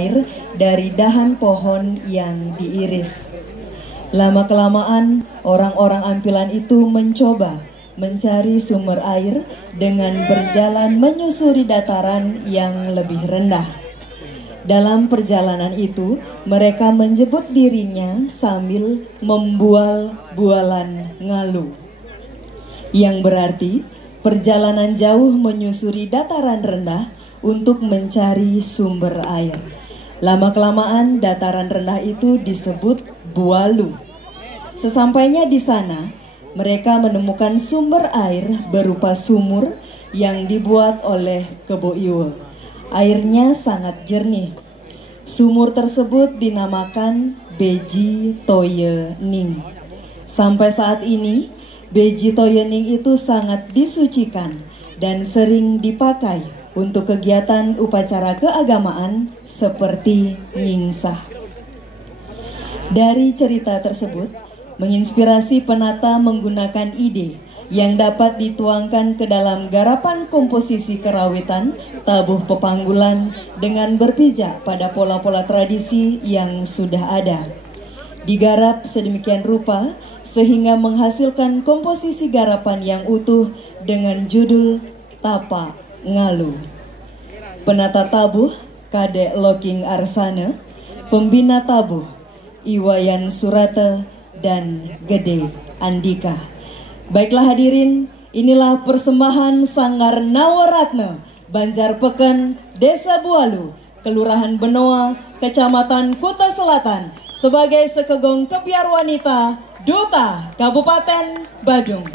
air dari dahan pohon yang diiris. Lama-kelamaan, orang-orang Ampilan itu mencoba mencari sumber air dengan berjalan menyusuri dataran yang lebih rendah. Dalam perjalanan itu, mereka menjebut dirinya sambil membual-bualan ngalu, yang berarti perjalanan jauh menyusuri dataran rendah untuk mencari sumber air. Lama-kelamaan dataran rendah itu disebut bualu. Sesampainya di sana, mereka menemukan sumber air berupa sumur yang dibuat oleh Kebo Iwo. Airnya sangat jernih. Sumur tersebut dinamakan Beji Toye Ning. Sampai saat ini, Beji Toye Ning itu sangat disucikan dan sering dipakai untuk kegiatan upacara keagamaan seperti nyingsah. Dari cerita tersebut, menginspirasi penata menggunakan ide yang dapat dituangkan ke dalam garapan komposisi kerawitan tabuh pepanggulan dengan berpijak pada pola-pola tradisi yang sudah ada. Digarap sedemikian rupa sehingga menghasilkan komposisi garapan yang utuh dengan judul Tapa Ngalu. Penata tabuh Kadek Loking Arsana, pembina tabuh Iwayan Surata dan Gede Andika. Baiklah hadirin, inilah persembahan Sanggar Nawaratna, Banjarpeken, Desa Bualu, Kelurahan Benoa, Kecamatan Kuta Selatan, sebagai sekegong kebiar wanita Duta Kabupaten Badung.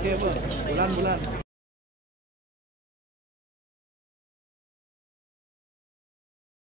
Oke, Bu. Bulan-bulan.